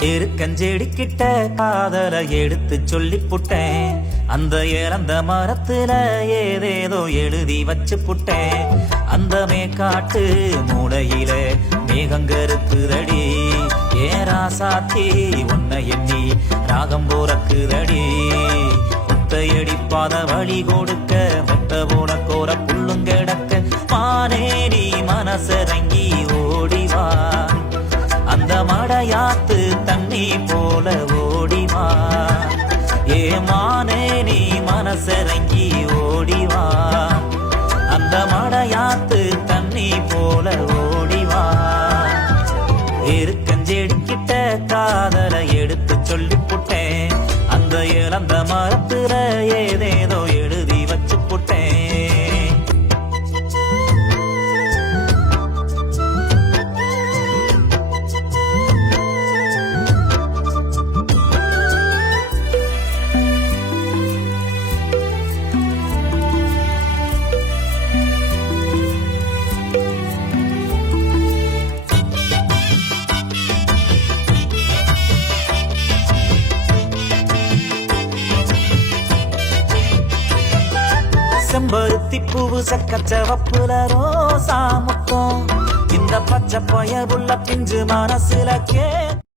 எருக்கஞ்செடிக்கிட்ட காதல எடுத்து சொல்லி புட்டேன். அந்த இறந்த மரத்துல ஏதேதோ எழுதி வச்சு புட்டேன். அந்த மேக்காட்டு மூளையில மேகங்கருக்குதடி. ஏராசாத்தி உன்னை எண்ணி ராகம் போறக்குதடி. ஒத்தையடிப்பாத வழி கொடுக்க மெத்த போன கோர புள்ளுங்கடக்க மானேடி மனசரங்கி ஓடிவா. அந்த மடையாத்து தண்ணி போல ஓடிவா. ஏ மானே நீ மனசரங்கி ஓடிவா. அந்த மடையாத்து தண்ணி போல ஓடிவா. எருக்கஞ்செடிக்கிட்ட காதல எடுத்து சொல்லி புட்டேன். அந்த இழந்த மரத்துல ஏதேதோ எழுதி வச்சு புட்டேன். செம்பருத்தி பூவு சக்கச்சவப்புல ரோசா முத்தம். இந்த பச்சை பயவுள்ள பிஞ்சு மனசுல